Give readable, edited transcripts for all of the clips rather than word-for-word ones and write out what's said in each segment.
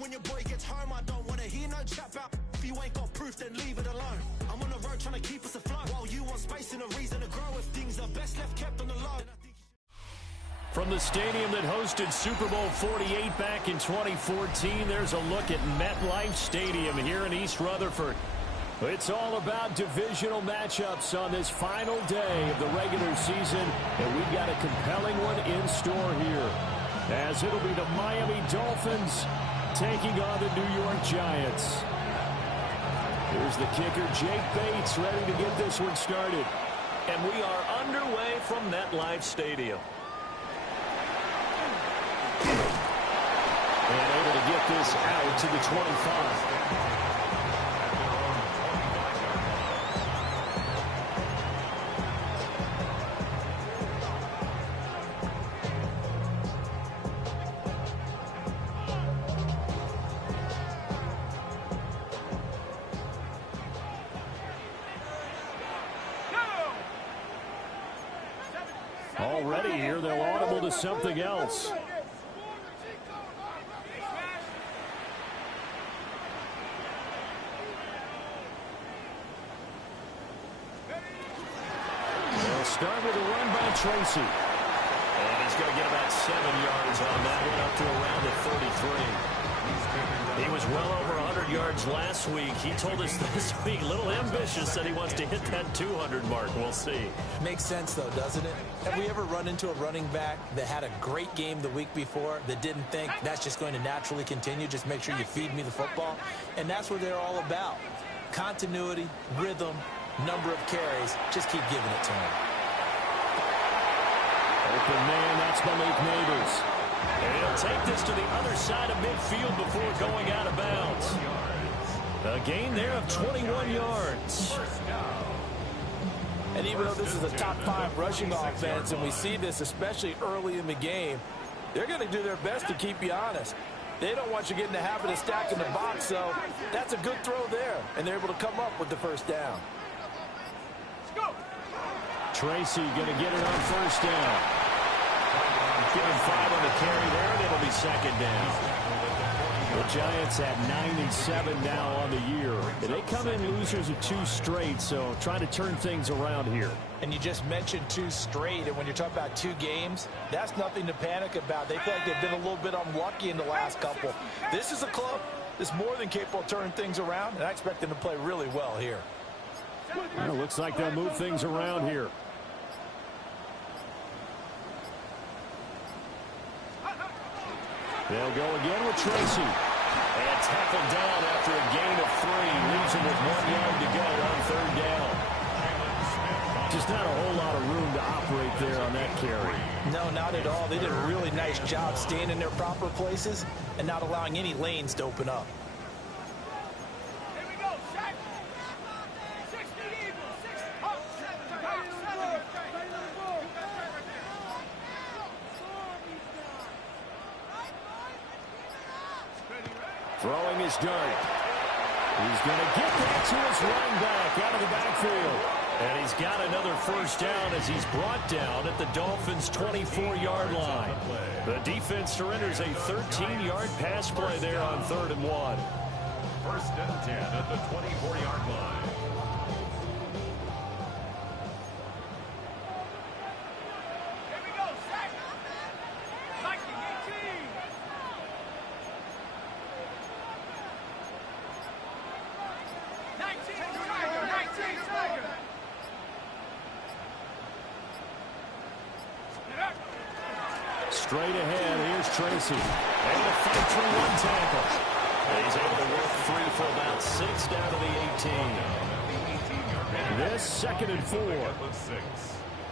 And when your boy gets home, I don't want to hear no chat about. If you ain't got proof, then leave it alone. I'm on the road trying to keep us afloat, while you want space and a reason to grow. If things are best left kept on the low. From the stadium that hosted Super Bowl 48 back in 2014, there's a look at MetLife Stadium here in East Rutherford. It's all about divisional matchups on this final day of the regular season, and we've got a compelling one in store here, as it'll be the Miami Dolphins taking on the New York Giants. Here's the kicker, Jake Bates, ready to get this one started. And we are underway from MetLife Stadium. And able to get this out to the 25. Already here, they'll audible to something else. They'll start with a run by Tracy. And he's going to get about 7 yards on that one, up to around the 33. He was well over 100 yards last week. He told us this week, a little ambitious, that he wants to hit that 200 mark. We'll see. Makes sense, though, doesn't it? Have we ever run into a running back that had a great game the week before that didn't think that's just going to naturally continue? Just make sure you feed me the football. And that's what they're all about. Continuity, rhythm, number of carries. Just keep giving it to him. Open man, that's Malik Neighbors. And he'll take this to the other side of midfield before going out of bounds. A gain there of 21 yards. And even though this is a top 5 rushing offense, and we see this especially early in the game, they're going to do their best to keep you honest. They don't want you getting the habit of stacking the box, so that's a good throw there. And they're able to come up with the first down. Tracy going to get it on first down. Give him 5 on the carry there, and it'll be second down. The Giants at 9-7 now on the year. They come in losers of 2 straight, so trying to turn things around here. And you just mentioned 2 straight, and when you're talking about 2 games, that's nothing to panic about. They feel like they've been a little bit unlucky in the last couple. This is a club that's more than capable of turning things around, and I expect them to play really well here. Well, looks like they'll move things around here. They'll go again with Tracy. And tackled down after a gain of 3. Leaves him with 1 yard to go on third down. Just not a whole lot of room to operate there on that carry. No, not at all. They did a really nice job staying in their proper places and not allowing any lanes to open up. Throwing his dart. He's going to get that to his running back out of the backfield. And he's got another first down as he's brought down at the Dolphins' 24-yard line. The defense surrenders a 13-yard pass play there on 3rd and 1. First and 10 at the 24-yard line. Straight ahead, here's Tracy. Able to fight through 1 tackle. And he's able to work free for about 6 down to the 18. This 2nd and 4.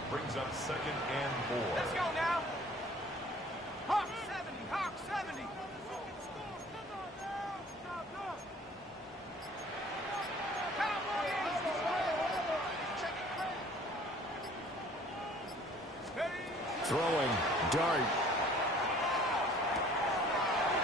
Brings up 2nd and 4. Let's go now. Hawk 70, Hawk 70. Throwing, dart.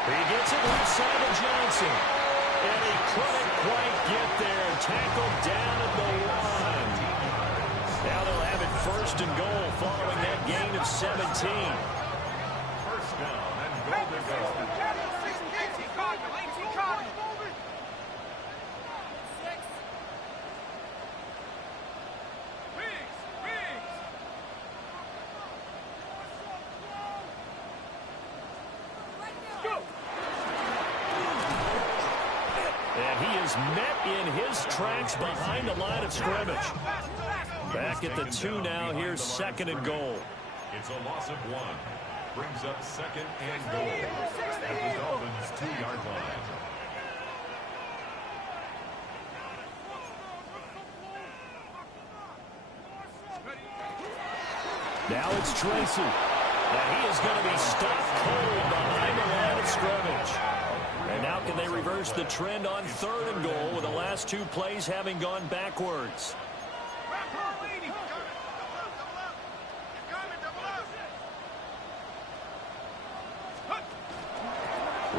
He gets it left side of Johnson. And he couldn't quite get there. Tackled down at the 1. Now they'll have it 1st and goal following that gain of 17. First down and goal to go. is met in his tracks behind the line of scrimmage. Back at the 2 now. Here's 2nd and goal. It's a loss of 1. Brings up 2nd and goal at the Dolphins' 2-yard line. Now it's Tracy. And he is going to be stopped cold behind the line of scrimmage. And now can they reverse the trend on 3rd and goal with the last 2 plays having gone backwards?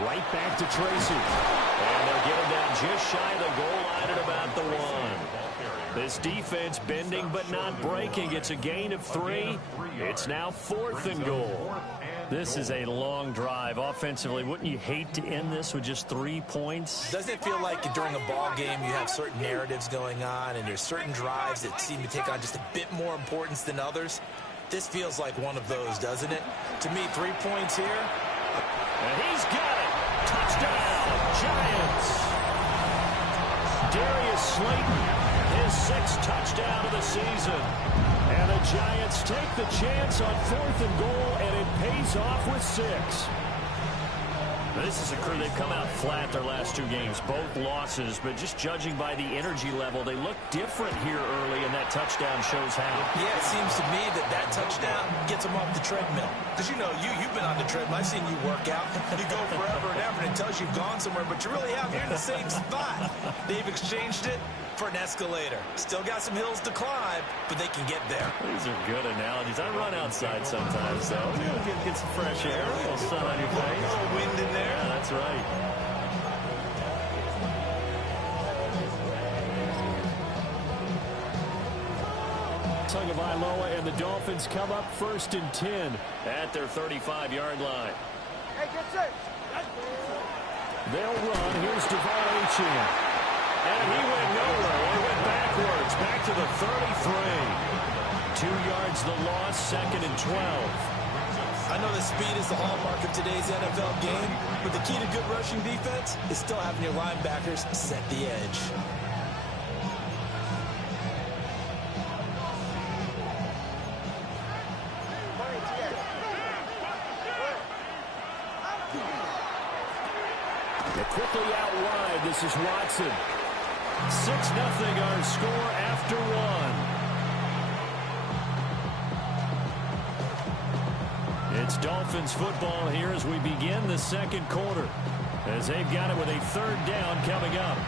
Right back to Tracy. And they'll get him down just shy of the goal line at about the 1. This defense bending but not breaking. It's a gain of 3. It's now 4th and goal. This is a long drive offensively. Wouldn't you hate to end this with just 3 points? Doesn't it feel like during a ball game you have certain narratives going on and there's certain drives that seem to take on just a bit more importance than others? This feels like one of those, doesn't it? To me, 3 points here. And he's got it. Touchdown, Giants. Darius Slayton, his 6th touchdown of the season. And the Giants take the chance on 4th and goal, and it pays off with 6. This is a crew. They've come out flat their last 2 games, both losses, but just judging by the energy level, they look different here early, and that touchdown shows how. Yeah, it seems to me that touchdown gets them off the treadmill. Because, you know, you've been on the treadmill. I've seen you work out. You go forever and ever, and it tells you you've gone somewhere, but you really have. You're in the same spot. They've exchanged it for an escalator. Still got some hills to climb, but they can get there. These are good analogies. I run outside sometimes, though. Get some fresh air, a little sun on your face. A little wind in there. Yeah, that's right. Tagovailoa and the Dolphins come up 1st and 10 at their 35-yard line. Hey, get set. They'll run. Here's Devon Achane. And he went nowhere. He went backwards. Back to the 33. 2 yards the loss, 2nd and 12. I know that speed is the hallmark of today's NFL game, but the key to good rushing defense is still having your linebackers set the edge. They're quickly out wide. This is Watson. 6-0 our score after 1. It's Dolphins football here as we begin the 2nd quarter, as they've got it with a 3rd down coming up.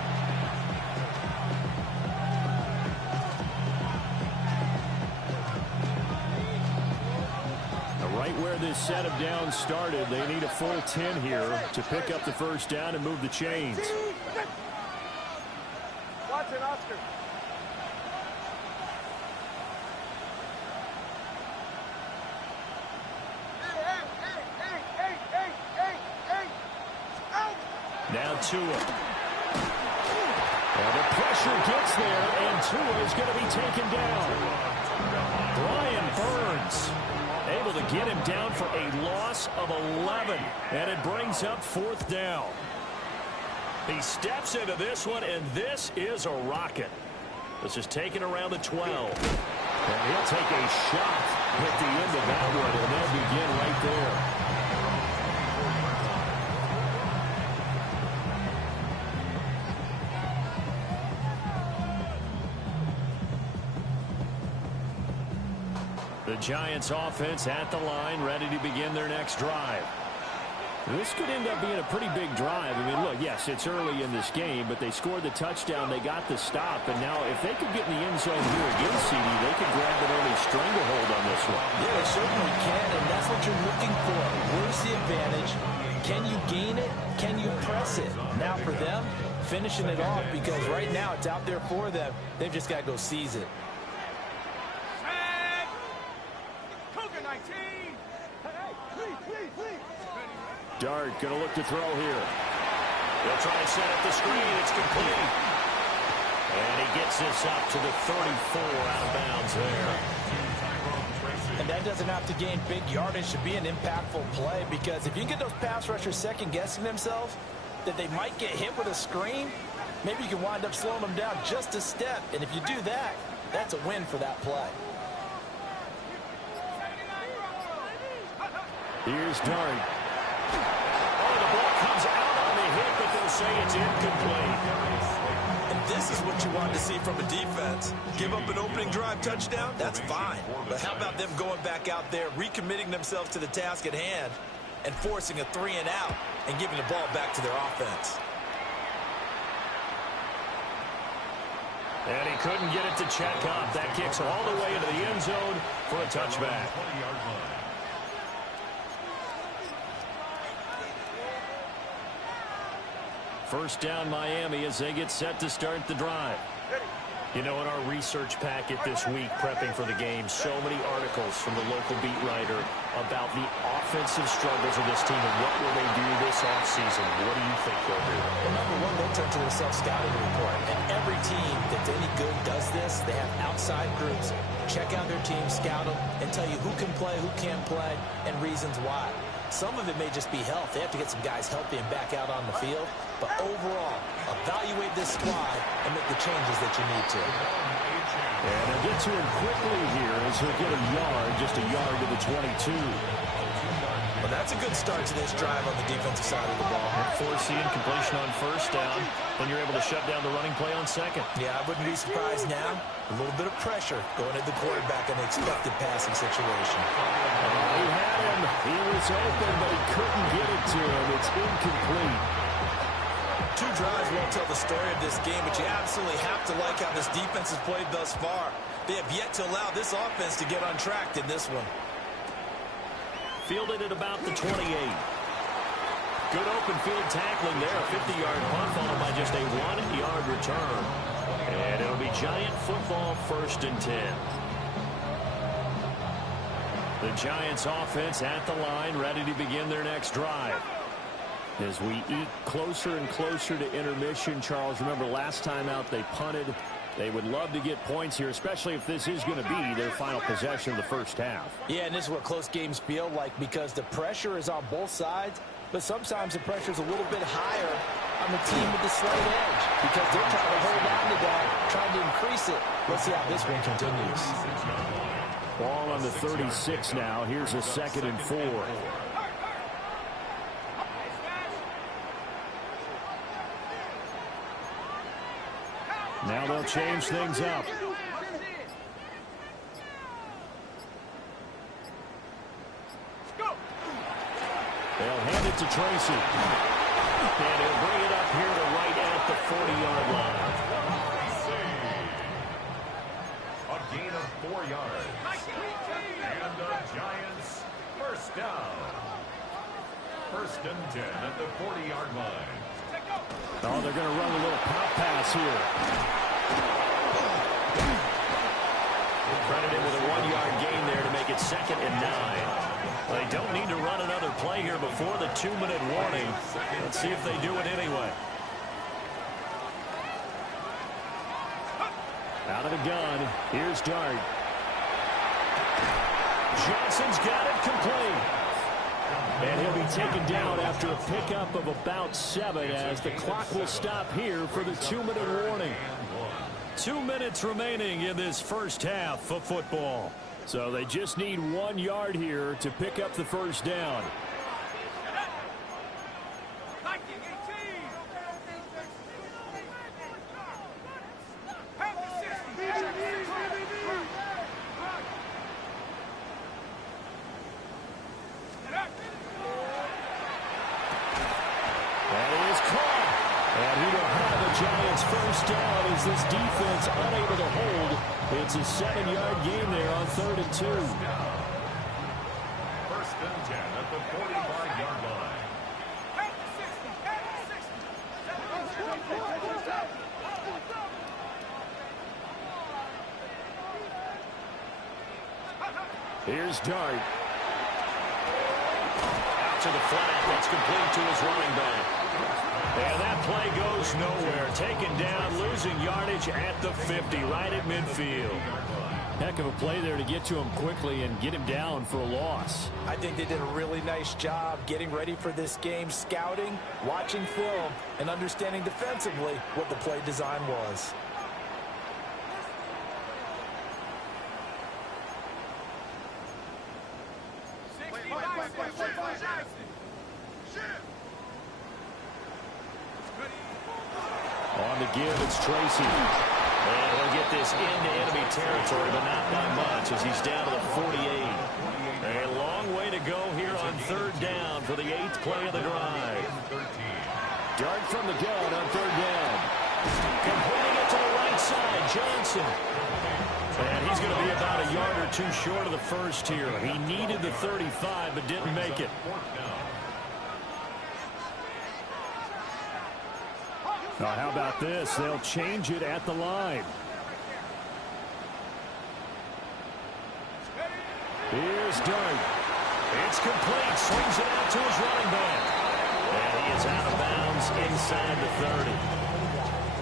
Right where this set of downs started, they need a full 10 here to pick up the 1st down and move the chains. Watson, Oscar. Now Tua. Well, the pressure gets there, and Tua is going to be taken down. Brian Burns able to get him down for a loss of 11, and it brings up 4th down. He steps into this one, and this is a rocket. This is taken around the 12. And he'll take a shot at the end of that one, and they'll begin right there. The Giants offense at the line, ready to begin their next drive. This could end up being a pretty big drive. I mean, look, yes, it's early in this game, but they scored the touchdown, they got the stop, and now if they could get in the end zone here again, CD, they could grab an early stranglehold on this one. Yeah, they certainly can, and that's what you're looking for. Where's the advantage? Can you gain it? Can you press it? Now for them, finishing it off, because right now it's out there for them. They've just got to go seize it. Dart going to look to throw here. They'll try and set up the screen. It's complete. And he gets this up to the 34 out of bounds there. And that doesn't have to gain big yardage to be an impactful play, because if you can get those pass rushers second-guessing themselves that they might get hit with a screen, Maybe you can wind up slowing them down just a step. And if you do that, that's a win for that play. Here's Dart. Oh, the ball comes out on the hit, but they'll say it's incomplete. And this is what you want to see from a defense. Give up an opening drive touchdown, that's fine. But how about them going back out there, recommitting themselves to the task at hand, and forcing a 3-and-out and giving the ball back to their offense. And he couldn't get it to check up. That kicks all the way into the end zone for a touchback. First down Miami as they get set to start the drive. You know, in our research packet this week, prepping for the game, so many articles from the local beat writer about the offensive struggles of this team and what will they do this offseason. What do you think they'll do? Well, number one, they'll turn to their self-scouting report. And every team that's any good does this. They have outside groups. Check out their team, scout them, and tell you who can play, who can't play, and reasons why. Some of it may just be health. They have to get some guys healthy and back out on the field. But overall, evaluate this squad and make the changes that you need to. And they'll get to him quickly here as he'll get a yard, just a yard to the 22. Well, that's a good start to this drive on the defensive side of the ball. Force the incompletion on first down, then you're able to shut down the running play on second. Yeah, I wouldn't be surprised now. A little bit of pressure going at the quarterback in the expected passing situation. He had him. He was open, but he couldn't get it to him. It's incomplete. Two drives won't tell the story of this game, but you absolutely have to like how this defense has played thus far. They have yet to allow this offense to get untracked in this one. Fielded at about the 28. Good open field tackling there. A 50-yard punt followed by just a 1-yard return. And it'll be Giant football, 1st and 10. The Giants offense at the line, ready to begin their next drive. As we eat closer and closer to intermission, Charles, remember last time out they punted. They would love to get points here, especially if this is going to be their final possession of the first half. Yeah, and this is what close games feel like because the pressure is on both sides, but sometimes the pressure is a little bit higher on the team with the slight edge because they're trying to hold on to that, trying to increase it. Let's see how this one continues. Ball on the 36 now. Here's a 2nd and 4. Now they'll change things up. They'll hand it to Tracy. And he'll bring it up here to right at the 40-yard line. A gain of 4 yards. And the Giants first down. 1st and 10 at the 40-yard line. Oh, they're going to run a little pop pass here. Credited with a 1-yard gain there to make it 2nd and 9. They don't need to run another play here before the 2-minute warning. Let's see if they do it anyway. Out of the gun. Here's Dart. Johnson's got it complete. And he'll be taken down after a pickup of about 7 as the clock will stop here for the 2-minute warning. 2 minutes remaining in this first half of football. So they just need 1 yard here to pick up the first down. Giants first down as this defense unable to hold. It's a 7-yard gain there on 3rd and 2. 1st and 10 at the 45-yard line. Here's Dart. Out to the flat. That's complete to his running back. And that play goes nowhere. Taken down, losing yardage at the 50, right at midfield. Heck of a play there to get to him quickly and get him down for a loss. I think they did a really nice job getting ready for this game, scouting, watching film, and understanding defensively what the play design was. On the give, it's Tracy. And he'll get this into enemy territory, but not by much as he's down to the 48. A long way to go here on third down for the 8th play of the drive. Dart from the gun on third down. Completing it to the right side, Johnson. And he's going to be about a yard or two short of the first here. He needed the 35, but didn't make it. Now, how about this? They'll change it at the line. Here's Dart. It's complete. Swings it out to his running back. And he is out of bounds inside the 30.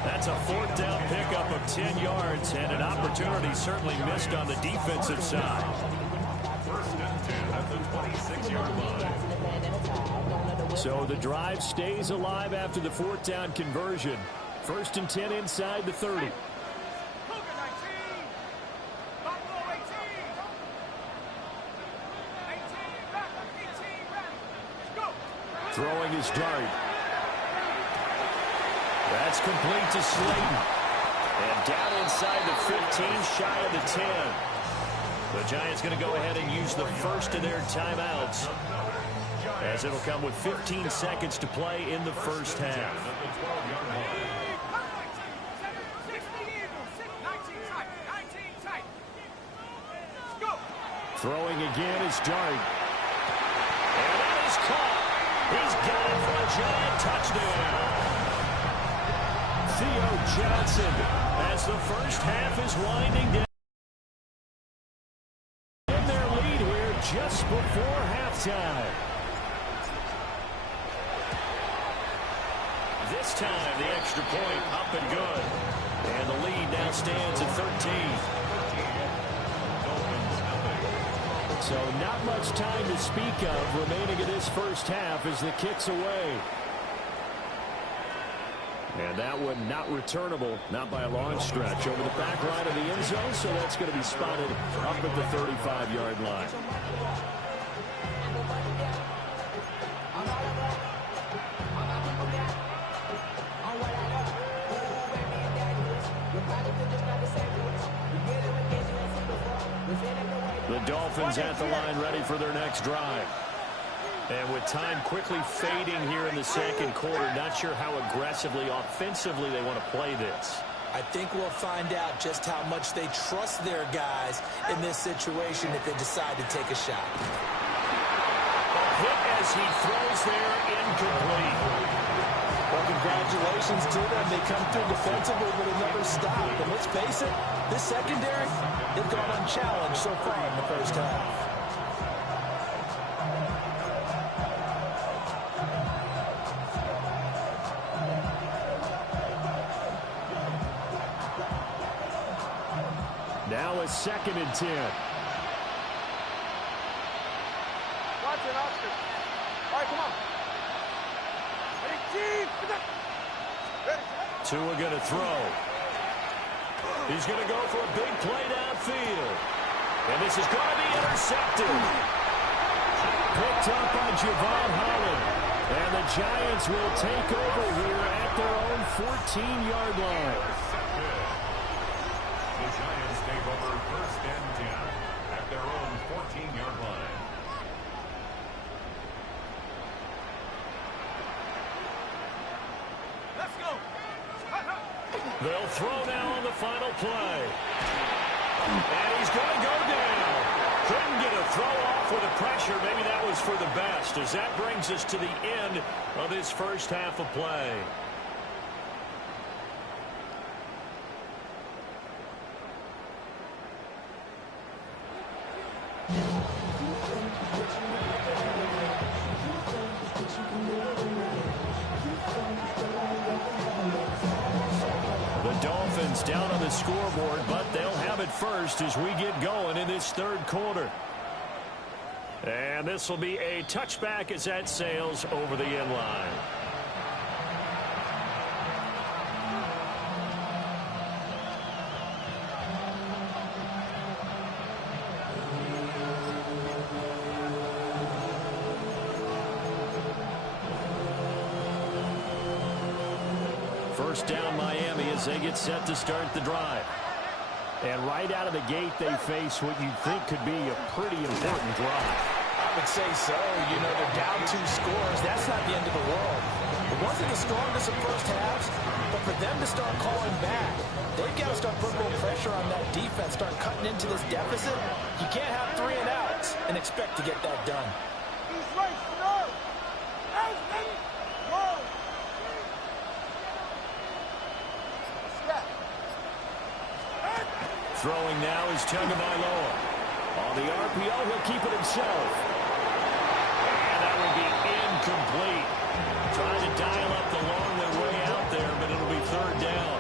That's a 4th down pickup of 10 yards and an opportunity certainly missed on the defensive side. 1st and 10 at the 26-yard line. So the drive stays alive after the 4th down conversion. 1st and 10 inside the 30. Throwing his Dart. That's complete to Slayton. And down inside the 15, shy of the 10. The Giants going to go ahead and use the first of their timeouts, as it'll come with 15 seconds to play in the first half. Throwing again is Dart. And that is caught. He's got it for a Giant touchdown. Theo Johnson, as the first half is winding down. In their lead here just before halftime. This time, the extra point up and good. And the lead now stands at 13. So not much time to speak of remaining in this first half as the kick's away. And that one not returnable, not by a long stretch, over the back line of the end zone, so that's going to be spotted up at the 35-yard line. The Dolphins at the line ready for their next drive. And with time quickly fading here in the second quarter, not sure how aggressively, offensively they want to play this. I think we'll find out just how much they trust their guys in this situation if they decide to take a shot. A hit as he throws there, incomplete. Well, congratulations to them. They come through defensively, but it never stopped. And let's face it, this secondary, they've gone unchallenged so far in the first half. Now a 2nd and 10. Watch it, Oscar. All right, come on. Ready, team. Tua going to throw. He's going to go for a big play downfield. And this is going to be intercepted. Picked up by Javon Holland. And the Giants will take over here at their own 14-yard line. The Giants take over 1st and 10 at their own 14-yard line. Let's go. They'll throw now on the final play. And he's going to go down. Couldn't get a throw off with the pressure. Maybe that was for the best, as that brings us to the end of this first half of play. points down on the scoreboard, but they'll have it first as we get going in this third quarter. And this will be a touchback as that sails over the end line. First down Miami as they get set to start the drive. And right out of the gate, they face what you think could be a pretty important drive. I would say so. You know, they're down 2 scores. That's not the end of the world. It wasn't the strongest of first halves, but for them to start calling back, they've got to start putting a little pressure on that defense, start cutting into this deficit. You can't have 3 and outs and expect to get that done. Throwing now is Tagovailoa. On the RPO, he'll keep it himself. And that will be incomplete. Trying to dial up the long way out there, but it'll be third down.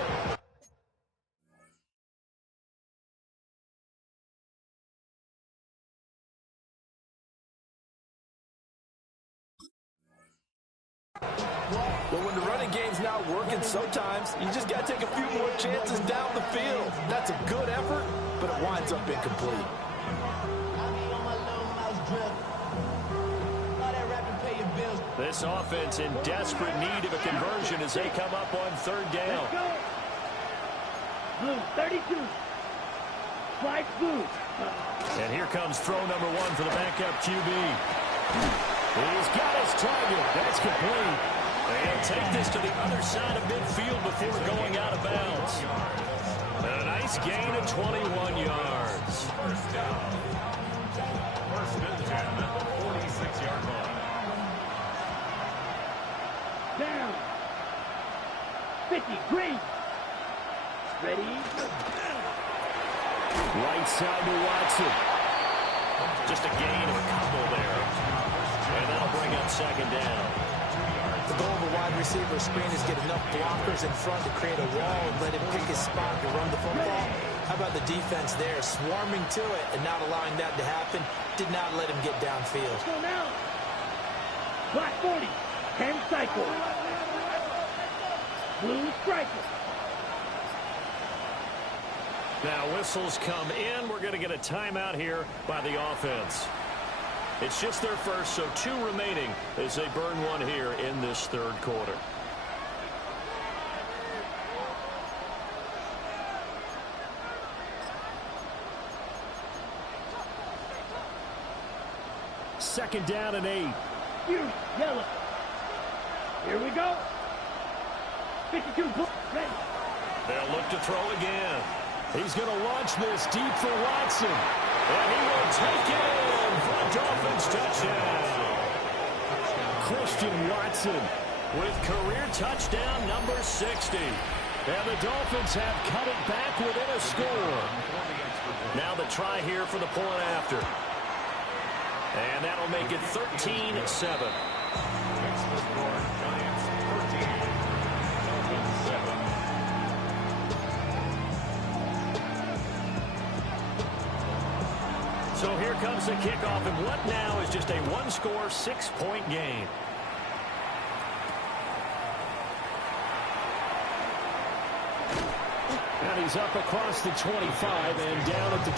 But when the running game's not working, sometimes you just got to take a few more chances down the field. That's a good effort, but it winds up incomplete. This offense in desperate need of a conversion as they come up on third down. Blue, 32. Slide blue. And here comes throw number 1 for the backup QB. He's got his target. That's complete. And take this to the other side of midfield before going out of bounds. A nice gain of 21 yards. First down. First and 10 at the 46-yard line. Down. 50. Green. Ready. Right side to Watson. Just a gain of a couple there. And that'll bring up second down. The goal of a wide receiver screen is get enough blockers in front to create a wall and let him pick his spot to run the football. How about the defense there, swarming to it and not allowing that to happen? Did not let him get downfield. Let's go now. Black 40. 10 cycle. Blue striker. Now whistles come in. We're going to get a timeout here by the offense. It's just their first, so 2 remaining as they burn one here in this third quarter. Second down and 8. Huge yellow. Here we go. 52 blue. Ready. They'll look to throw again. He's going to launch this deep for Watson. And he will take it in for a Dolphins touchdown. Christian Watson with career touchdown number 60. And the Dolphins have cut it back within a score. Now the try here for the point after. And that'll make it 13-7. So here comes the kickoff, and what now is just a one-score, 6-point game. And he's up across the 25 and down at the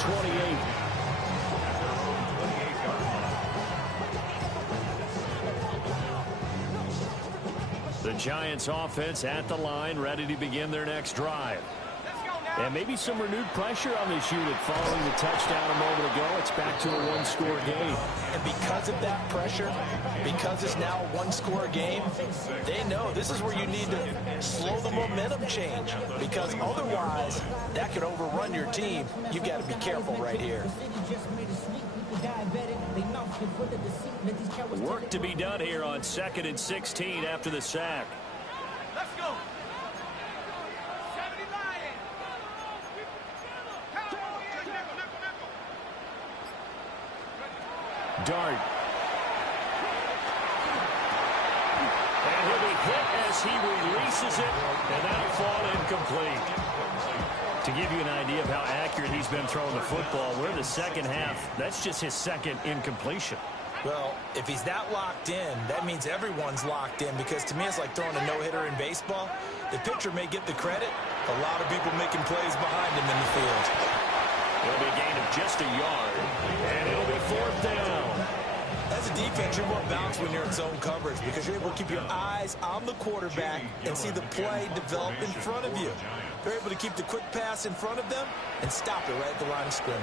28. The Giants offense at the line, ready to begin their next drive. And maybe some renewed pressure on this unit following the touchdown a moment ago. It's back to a one-score game. And because of that pressure, because it's now a one-score game, they know this is where you need to slow the momentum change. Because otherwise, that could overrun your team. You've got to be careful right here. Work to be done here on 2nd and 16 after the sack. Let's go. Dart. And he'll be hit as he releases it, and that'll fall incomplete. To give you an idea of how accurate he's been throwing the football, we're in the second half. That's just his second incompletion. Well, if he's that locked in, that means everyone's locked in, because to me it's like throwing a no-hitter in baseball. The pitcher may get the credit. A lot of people making plays behind him in the field. It'll be a gain of just a yard, and it'll be 4th down. As a defense, you're more balanced when you're in zone coverage because you're able to keep your eyes on the quarterback and see the play develop in front of you. You're able to keep the quick pass in front of them and stop it right at the line of scrimmage.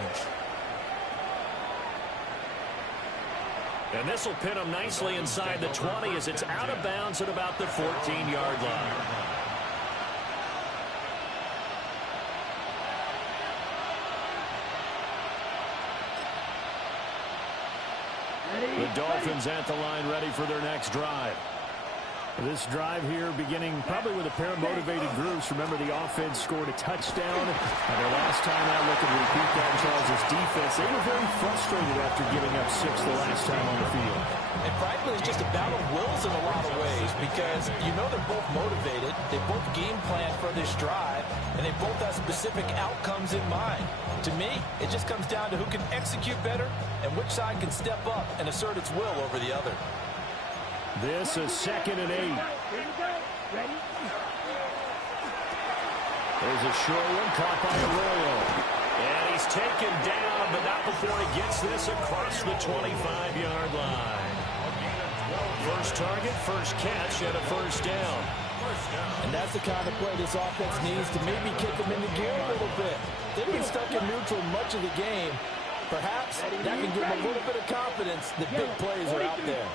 And this will pin him nicely inside the 20 as it's out of bounds at about the 14-yard line. The Dolphins at the line ready for their next drive. This drive here beginning probably with a pair of motivated groups. Remember, the offense scored a touchdown. And the last time out, looking to repeat that in Charles' defense, they were very frustrated after giving up 6 the last time on the field. And frankly, it's just a battle of wills in a lot of ways because you know they're both motivated. They both game plan for this drive, and they both have specific outcomes in mind. To me, it just comes down to who can execute better and which side can step up and assert its will over the other. This is 2nd and 8. There's a short one caught by Arroyo. And he's taken down, but not before he gets this across the 25-yard line. First target, first catch, and a 1st down. And that's the kind of play this offense needs to maybe kick them into gear a little bit. They've been stuck in neutral much of the game. Perhaps that can give them a little bit of confidence that big plays are out there.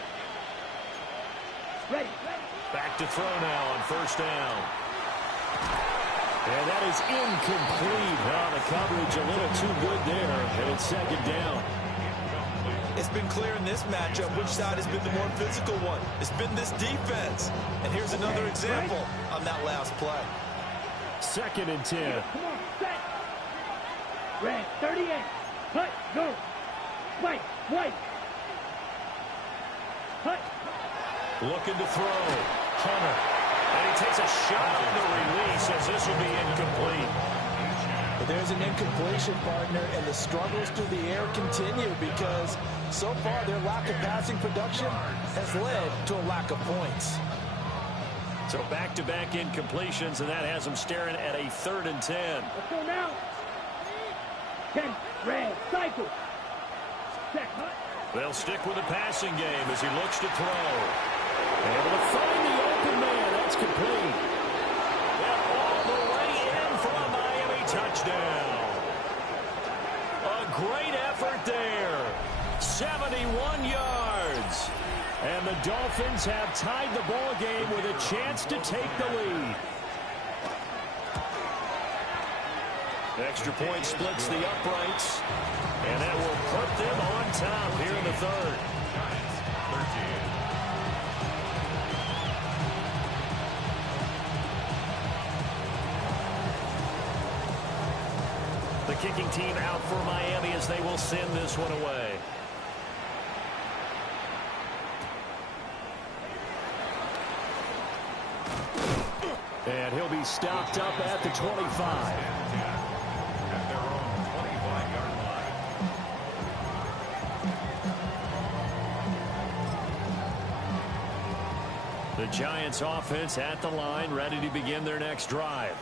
Back to throw now on 1st down. And that is incomplete. Oh, the coverage a little too good there, and it's 2nd down. It's been clear in this matchup which side has been the more physical one. It's been this defense. And here's another example on that last play. 2nd and 10. Come on, set. Red, 38. Hut, go. White, white. Hut. Looking to throw. Hunter. And he takes a shot on the release as this will be incomplete. But there's an incompletion, partner, and the struggles through the air continue because so far their lack of passing production has led to a lack of points. So back-to-back incompletions, and that has them staring at a 3rd and 10. Let's go now. 10, red, cycle. Set, hut. They'll stick with the passing game as he looks to throw. Able to find the open man. That's complete. And all the way in for a Miami touchdown. A great effort there. 71 yards. And the Dolphins have tied the ball game with a chance to take the lead. Extra point splits the uprights. And that will put them on top here in the 3rd. The kicking team out for Miami as they will send this one away. And he'll be stopped up at the 25. The Giants offense at the line, ready to begin their next drive.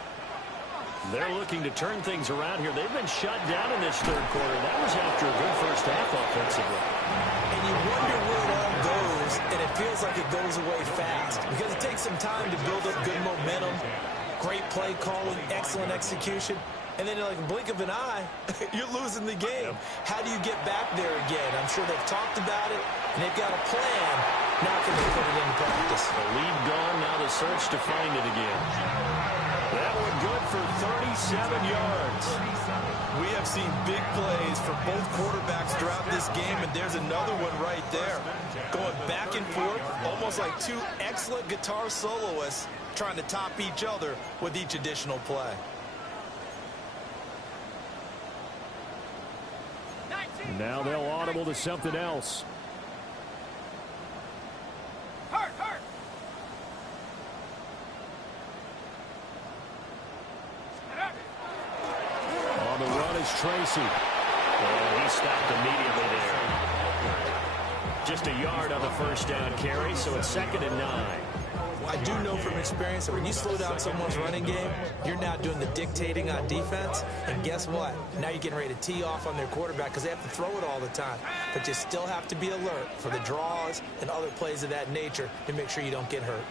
They're looking to turn things around here. They've been shut down in this 3rd quarter. That was after a good first half offensively. And you wonder where it all goes, and it feels like it goes away fast because it takes some time to build up good momentum, great play calling, excellent execution, and then in like a blink of an eye, you're losing the game. How do you get back there again? I'm sure they've talked about it, and they've got a plan. Now can they put it into practice? The lead gone, now the search to find it again. That one good for 37 yards. We have seen big plays for both quarterbacks throughout this game, and there's another one right there. Going back and forth, almost like two excellent guitar soloists trying to top each other with each additional play. Now they'll audible to something else. Here's Tracy. And he stopped immediately there. Just a yard on the first down carry, so it's 2nd and 9. I do know from experience that when you slow down someone's running game, you're now doing the dictating on defense. And guess what? Now you're getting ready to tee off on their quarterback because they have to throw it all the time. But you still have to be alert for the draws and other plays of that nature to make sure you don't get hurt.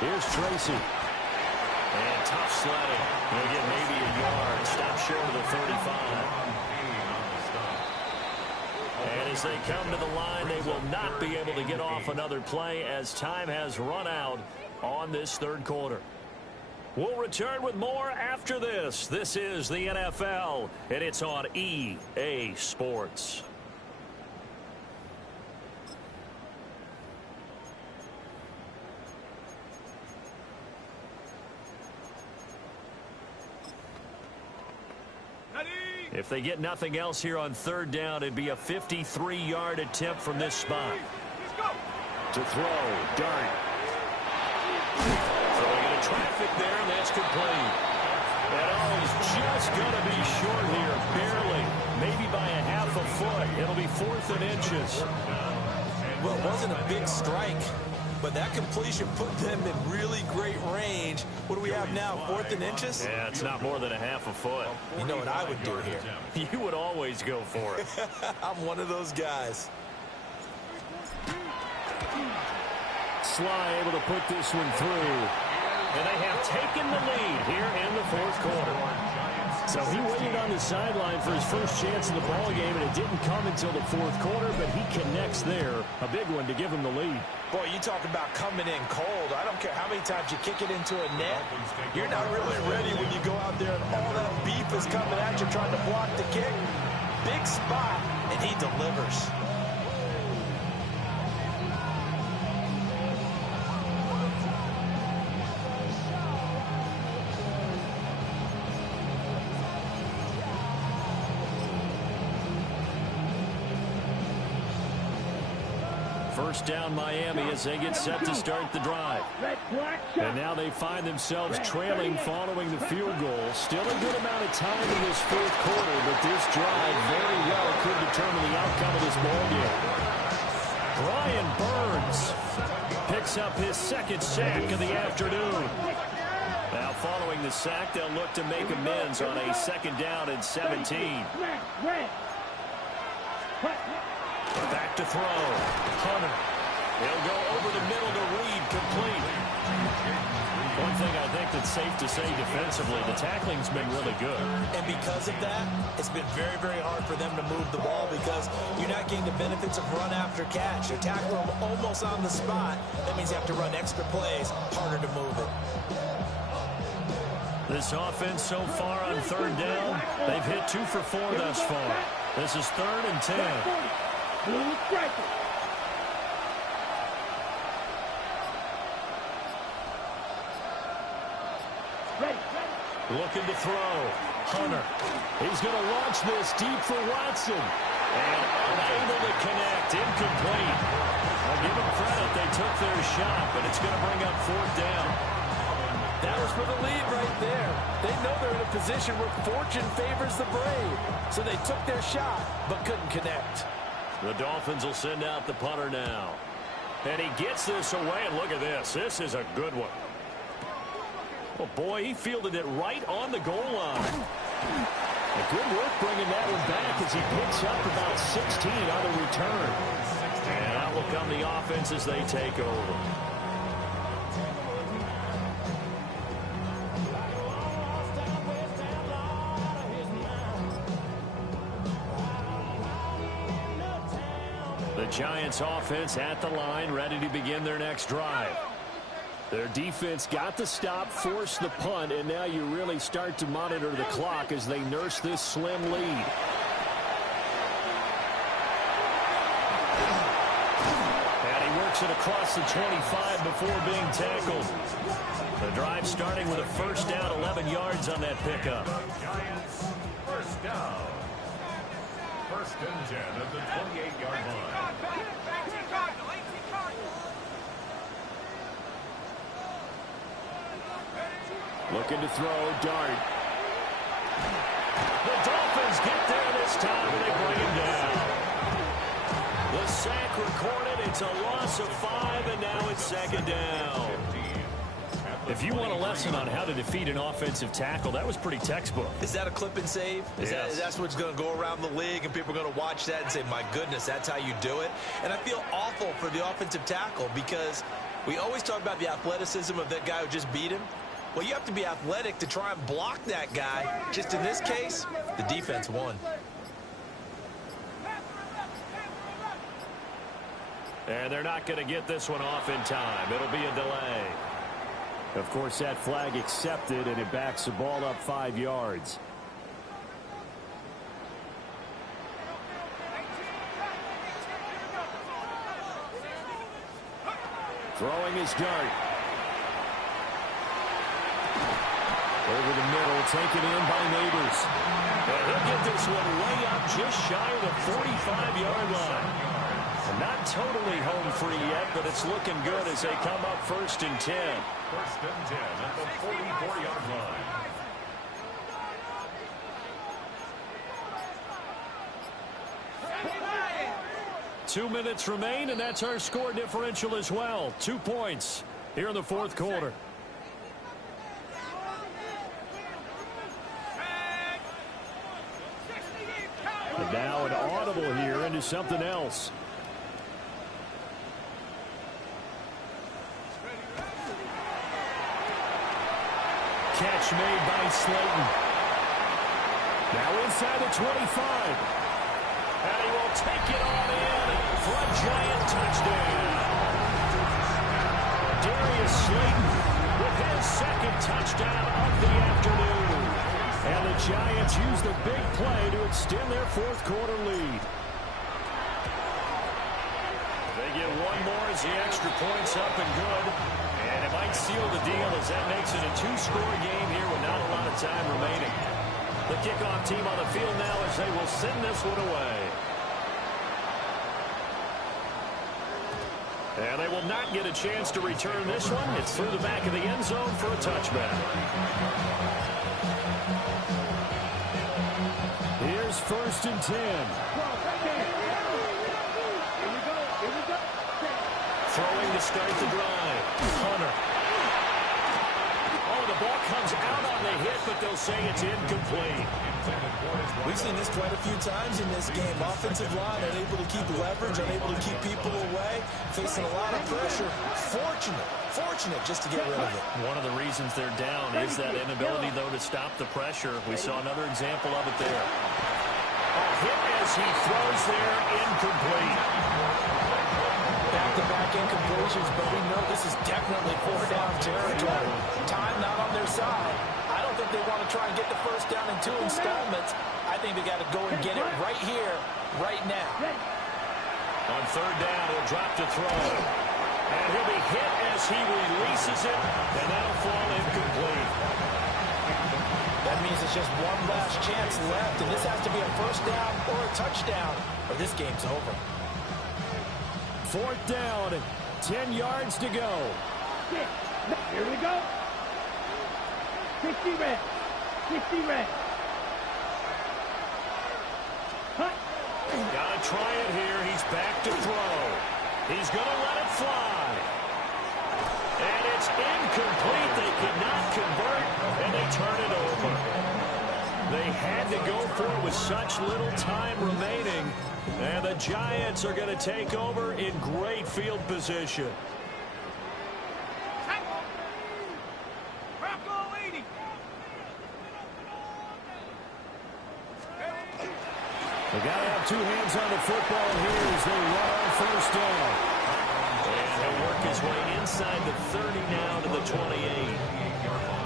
Here's Tracy. And tough sledding. He'll get maybe a yard. Stop short of the 35. And as they come to the line, they will not be able to get off another play as time has run out on this third quarter. We'll return with more after this. This is the NFL, and it's on EA Sports. If they get nothing else here on third down, it'd be a 53-yard attempt from this spot. To throw, Dart. Throwing into traffic there, and that's complete. And he's just going to be short here, barely. Maybe by a half a foot. It'll be 4th and inches. Well, it wasn't a big strike, but that completion put them in really great range. What do we have now, 4th and inches? Yeah, it's not more than a half a foot. You know what I would do here? You would always go for it. I'm one of those guys. Sly able to put this one through. And they have taken the lead here in the fourth quarter. So he waited on the sideline for his first chance in the ball game, and it didn't come until the fourth quarter, but he connects there. A big one to give him the lead. Boy, you talk about coming in cold. I don't care how many times you kick it into a net. You're not really ready when you go out there and all that beef is coming at you trying to block the kick. Big spot, and he delivers. First down Miami as they get set to start the drive. And now they find themselves trailing following the field goal. Still a good amount of time in this fourth quarter, but this drive very well could determine the outcome of this ball game. Brian Burns picks up his 2nd sack of the afternoon. Now following the sack, they'll look to make amends on a 2nd down and 17. Back to throw. Hunter. He'll go over the middle to Reed, complete. One thing I think that's safe to say defensively, the tackling's been really good. And because of that, it's been very, very hard for them to move the ball because you're not getting the benefits of run after catch. You're tackling them almost on the spot. That means you have to run extra plays, harder to move it. This offense so far on third down, they've hit 2 for 4 thus far. This is 3rd and 10. Looking to throw. Hunter. He's going to launch this deep for Watson. And unable to connect. Incomplete. I'll give them credit. They took their shot, but it's going to bring up 4th down. That was for the lead right there. They know they're in a position where fortune favors the brave. So they took their shot, but couldn't connect. The Dolphins will send out the punter now. And he gets this away, and look at this. This is a good one. Oh, boy, he fielded it right on the goal line. A good work bringing that one back as he picks up about 16 on the return. And out will come the offense as they take over. The Giants offense at the line, ready to begin their next drive. Their defense got the stop, forced the punt, and now you really start to monitor the clock as they nurse this slim lead. And he works it across the 25 before being tackled. The drive starting with a first down, 11 yards on that pickup. Giants, first down. 1st and 10 at the 28-yard line. Looking to throw, Dart. The Dolphins get there this time, and they bring him down. The sack recorded. It's a loss of 5, and now it's second down. If you want a lesson on how to defeat an offensive tackle, that was pretty textbook. Is that a clip and save? Yes. That's what's going to go around the league, and people are going to watch that and say, my goodness, that's how you do it? And I feel awful for the offensive tackle because we always talk about the athleticism of that guy who just beat him. Well, you have to be athletic to try and block that guy. Just in this case, the defense won. And they're not going to get this one off in time. It'll be a delay. Of course, that flag accepted, and it backs the ball up 5 yards. Throwing his Dart. Over the middle, taken in by Neighbors. And he'll get this one way up just shy of the 45-yard line. And not totally home free yet, but it's looking good as they come up 1st and 10. 1st and 10 at the 44-yard line. Two minutes remain, and that's our score differential as well. 2 points here in the 4th quarter. And now an audible here into something else. Catch made by Slayton. Now inside the 25. And he will take it on in for a Giant touchdown. Darius Slayton with his 2nd touchdown of the afternoon. And the Giants use the big play to extend their 4th quarter lead. They get one more as the extra point's up and good. And it might seal the deal as that makes it a 2-score game here with not a lot of time remaining. The kickoff team on the field now as they will send this one away. And they will not get a chance to return this one. It's through the back of the end zone for a touchback. Here's 1st and 10. Throwing to start the drive. Hunter. Oh, the ball comes out on the hit, but they'll say it's incomplete. We've seen this quite a few times in this game. Offensive line unable to keep leverage, unable to keep people away, facing a lot of pressure. Fortunate just to get rid of it. One of the reasons they're down is that inability, though, to stop the pressure. We saw another example of it there. A hit as he throws there, incomplete. Back-to-back incompletions, but we know this is definitely 4-down territory. Time not on their side. I don't think they want to try and get the 1st down in 2 installments. I think they got to go and get it right here, right now. On 3rd down, he'll drop to throw. And he'll be hit as he releases it, and that'll fall incomplete. That means it's just one last chance left, and this has to be a 1st down or a touchdown, or this game's over. 4th down, 10 yards to go. Here we go. 60 red. 60 red. Cut. Gotta try it here. He's back to throw. He's gonna let it fly. And it's incomplete. They could not convert, and they turn it over. They had to go for it with such little time remaining. And the Giants are going to take over in great field position. They got to have 2 hands on the football here as they run on 1st down. And he'll work his way inside the 30 now to the 28.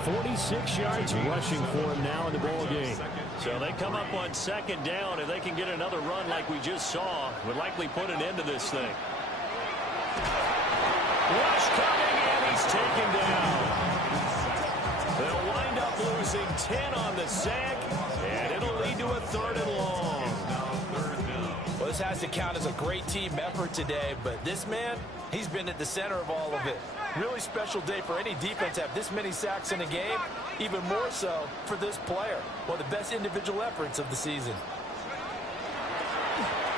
46 yards rushing for him now in the ball game. So they come up on 2nd down. If they can get another run like we just saw, would likely put an end to this thing. Rush coming, and he's taken down. They'll wind up losing 10 on the sack, and it'll lead to a 3rd and long. Well, this has to count as a great team effort today, but this man, he's been at the center of all of it. Really special day for any defense to have this many sacks in a game, even more so for this player. One of the best individual efforts of the season.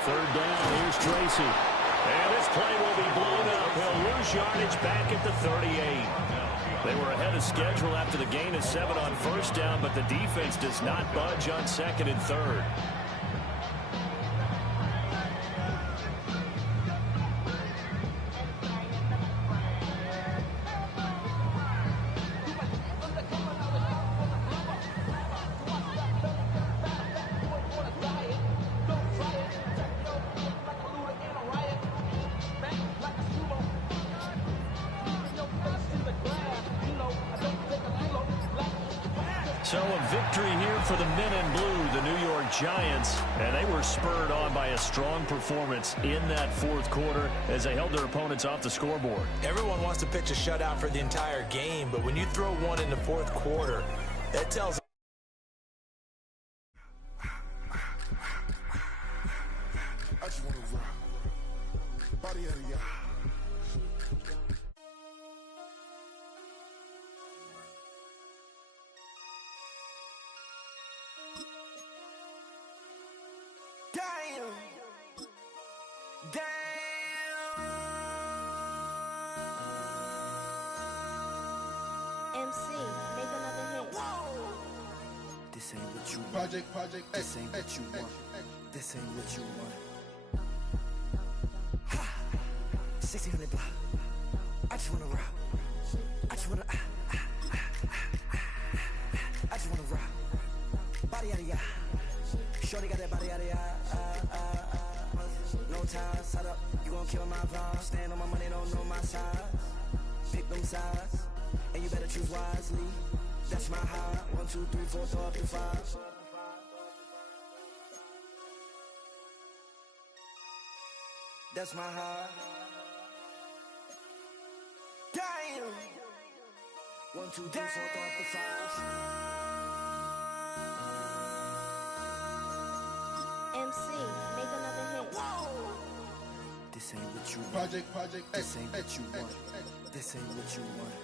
Third down, here's Tracy. And this play will be blown up. He'll lose yardage back at the 38. They were ahead of schedule after the gain of 7 on first down, but the defense does not budge on second and third. So a victory here for the men in blue, the New York Giants, and they were spurred on by a strong performance in that fourth quarter as they held their opponents off the scoreboard. Everyone wants to pitch a shutout for the entire game, but when you throw one in the fourth quarter, that tells I just want to rock. Body out of y'all. MC, make another hit. This ain't what you want. Project. This ain't what you want. This ain't what you want. Ha! 1600 block. I just wanna rock. I just wanna I just wanna rock. Body out of ya. Shorty got that body out of ya. No time, set up. You gon' kill my vibe. Stand on my money, don't know my size. Pick them sides. And you better choose wisely. That's my high. 1, 2, 3, 4, throw up to 5. That's my high. Damn. 1, 2, 3, 4, throw up to 5. MC, make another hit. This ain't what you want. Project. This ain't what you want. This ain't what you want.